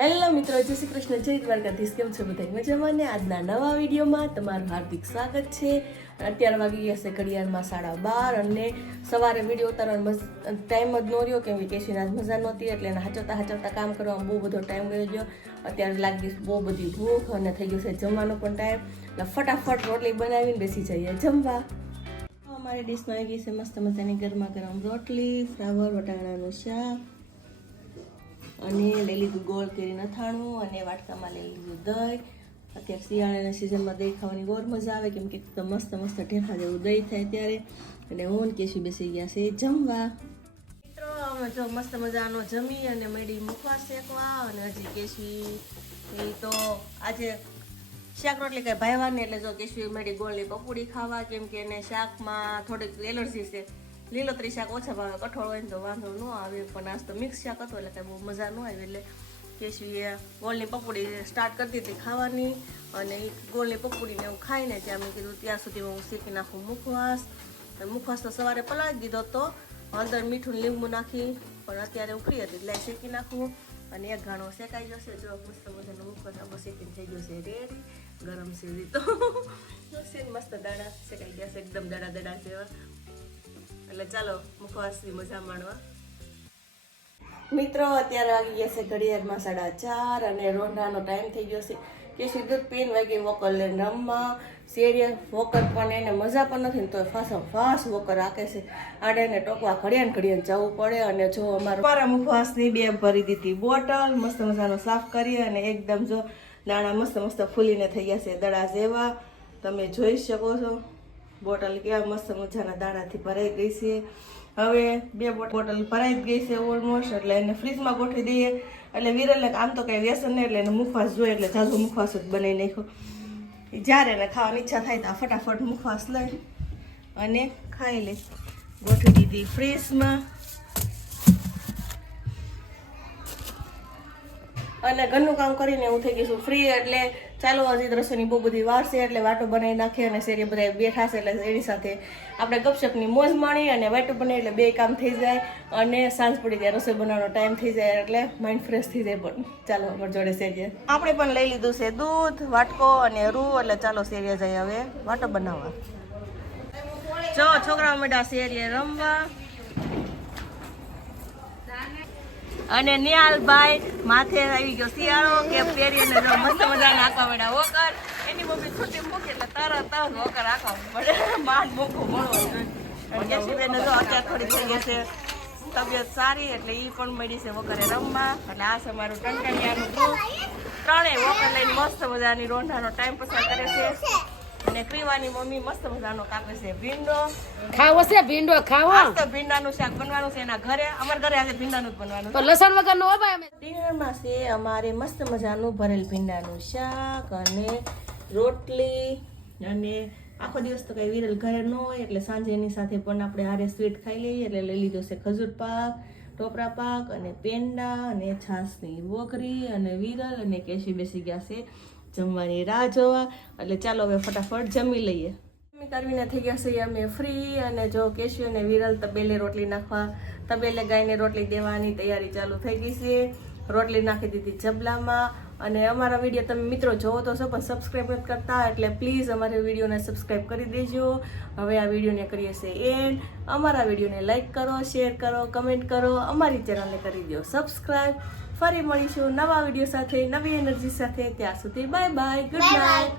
Hello મિત્રો, જય શ્રી કૃષ્ણ, જય દ્વારકાધીશ. કેમ છો બધા? મજામાં ને? આજના નવા વિડીયોમાં તમારું હાર્દિક સ્વાગત છે. અત્યારે વાગી ગયા છે ઘડિયાળમાં 12:30 અને સવારે વિડીયો ઉતારવાનો ટાઈમ જ ન રહ્યો કેમ કે કેશીને આજ મજા નહોતી એટલે એને હાચવતા કામ કરવામાં બહુ બધો ટાઈમ ગયો ગયો. અત્યારે લાગી બહુ બધી ભૂખ અને થઈ ગયું છે જમવાનો પણ ટાઈમ, એટલે ફટાફટ રોટલી બનાવીને બેસી જઈએ જમવા. અમારી ડીશમાં આવી ગઈ છે મસ્ત મજાની ગરમા ગરમ રોટલી, ફ્લાવર વટાણાનું શાક અને લઈ લીધું ગોળ કેરી અથાણું અને વાટકામાં લઈ લીધું દહીં. અત્યારે શિયાળાના સિઝનમાં દહીં ખાવાની ગોળ મજા આવે કેમ કે મસ્ત મસ્ત ઢેફા જેવું દહીં થાય ત્યારે. અને હું ને કેશી બેસી ગયા છે જમવા. મિત્રો અમે જો મસ્ત મજાનો જમી અને મેડી મૂકવા શેકવા અને હજી કેશી એ તો આજે શાક રોટલી કઈ ભાવવાની એટલે જો કેશી મેડી ગોળની પકોડી ખાવા કેમ કે એને શાકમાં થોડીક એલર્જી છે. લીલોતરી શાક ઓછા ભાવે, કઠોળ હોય ને તો વાંધો ન આવે, પણ આજ તો મિક્સ શાક હતું એટલે કાંઈ બહુ મજા ન આવી એટલે કેશવીએ ગોળની પકોડી સ્ટાર્ટ કરતી હતી ખાવાની અને એ ગોળની પકોડીને હું ખાઈને ત્યાં મેં કીધું ત્યાં સુધીમાં હું શેકી નાખું મુખવાસ. મુખવાસ તો સવારે પલાળી દીધો તો અંદર મીઠું લીંબુ નાખી, પણ અત્યારે ઉકળી હતી એટલે શેકી નાખવું અને એક ઘાણો શેકાઈ જશે. જો મસ્ત મજાનો મુખવાસ આખો શેકીને થઈ ગયો છે રેડી. ગરમ સેવી તો મસ્ત દાણા શેકાઈ ગયા છે એકદમ દાડા દાડા જેવા. એટલે ચાલો મુખવાસની મજા માણવા. મિત્રો અત્યારે વાગી ગયા છે ઘડિયાળમાં 4:30 અને રોંઢાનો ટાઈમ થઈ ગયો છે. કેશી દૂધ પીને વાગી વોકર લઈને રમવા. શેરીએ વોકર પણ એને મજા પણ નથી ને તો ફાસ વોકર રાખે છે. આડે ને ટોકવા ઘડિયાને જવું પડે. અને જો અમારા મુખવાસની 2 ભરી દીધી બોટલ મસ્ત મજાનો સાફ કરી અને એકદમ જો દાણા મસ્ત મસ્ત ફૂલીને થઈ ગયા છે દડા જેવા. તમે જોઈ શકો છો બોટલ કેવા મસ્ત મજાના દાણાથી ભરાઈ ગઈ છે. હવે 2 બોટલ ભરાઈ જ ગઈ છે ઓલમોસ્ટ, એટલે એને ફ્રીજમાં ગોઠવી દઈએ. એટલે વિરલને આમ તો કંઈ વ્યસન નહીં એટલે એને મુખવાસ જોઈએ એટલે જાજો મુખવાસ જ બનાવી નાખ્યો. જ્યારે એને ખાવાની ઈચ્છા થાય તો ફટાફટ મુખવાસ લઈ અને ખાઈ લે. ગોઠવી દીધી ફ્રીજમાં. અને ઘરનું કામ કરીને હું થઈ ગઈશું ફ્રી, એટલે ચાલો હજી રસોઈની બહુ બધી વાર છે એટલે વાટો બનાવી નાખીએ અને શેરી બધા બેઠા છે એટલે એની સાથે આપણે ગપશપની મોજ માણી અને વાટો બનાવી એટલે 2 કામ થઈ જાય અને સાંજ પડી જાય રસોઈ બનાવવાનો ટાઈમ થઈ જાય એટલે માઇન્ડ ફ્રેશ થઈ જાય. પણ ચાલો અમારી જોડે શેરીએ આપણે પણ લઈ લીધું છે દૂધ, વાટકો અને રૂ, એટલે ચાલો શેરીએ જઈએ હવે વાટો બનાવવા. જો છોકરાઓ મેડા શેરીએ રમવા અને નિહાલભાઈ માથે આવી ગયો શિયાળો કે પહેરીને જો મસ્ત મજાના આખા મેળા વોકર. એની મમ્મી છૂટી મૂકી એટલે તરત વોકર આખા પડે માંડ મૂકવું મળવો જોઈએ. કેશીબેન જો અત્યારે થોડી થઈ ગઈ છે તબિયત સારી એટલે એ પણ મળી છે વોકરે રમવા. એટલે આ છે મારું ટંટણિયાનું ગ્રુપ. 3 વોકર લઈને મસ્ત મજાની રોંઢાનો ટાઈમ પસાર કરે છે. અને ક્રીવાની મમ્મી મસ્ત મજાનો કાપે છે ભીંડો. ખાવો છે ભીંડો ખાવો. આજ તો ભીંડાનું શાક બનવાનું છે એના ઘરે. અમારા ઘરે આજે ભીંડાનું જ બનવાનું તો લસણ વગર નો હોય અમે. ડિનરમાં છે અમારે મસ્ત મજાનું ભરેલ ભીંડાનું શાક અને રોટલી. અને આખો દિવસ તો કઈ વિરલ ઘરે ન હોય એટલે સાંજે એની સાથે પણ આપણે હારે સ્વીટ ખાઈ લઈએ. એટલે લઈ લીધો છે ખજૂર પાક, ટોપરા પાક અને પેંડા અને છાસની વોગરી. અને વિરલ અને કેશી બેસી ગયા છે જમવાની રાહ જોવા. એટલે ચાલો હવે ફટાફટ જમી લઈએ. જમી કરવીને થઈ ગયા છે અમે ફ્રી. અને જો કેશી અને વિરલ તબેલે રોટલી નાખવા, તબેલે ગાયને રોટલી દેવાની તૈયારી ચાલુ થઈ ગઈ છે. રોટલી નાખી દીધી જબલામાં. અને અમારા વિડીયો તમે મિત્રો જોવો તો છો પણ સબસ્ક્રાઈબ નથી કરતા એટલે પ્લીઝ અમારા વિડીયોને સબસ્ક્રાઈબ કરી દેજો. હવે આ વિડીયોને કરીએ છીએ એન્ડ. અમારા વિડીયોને લાઈક કરો, શેર કરો, કમેન્ટ કરો, અમારી ચેનલને કરી દો સબસ્ક્રાઈબ. ફરી મળીશું નવા વિડીયો સાથે, નવી એનર્જી સાથે. ત્યાં સુધી બાય બાય, ગુડ નાઇટ.